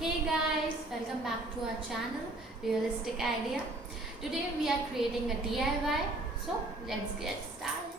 Hey guys, welcome back to our channel Realistic Idea. Today we are creating a DIY, so let's get started.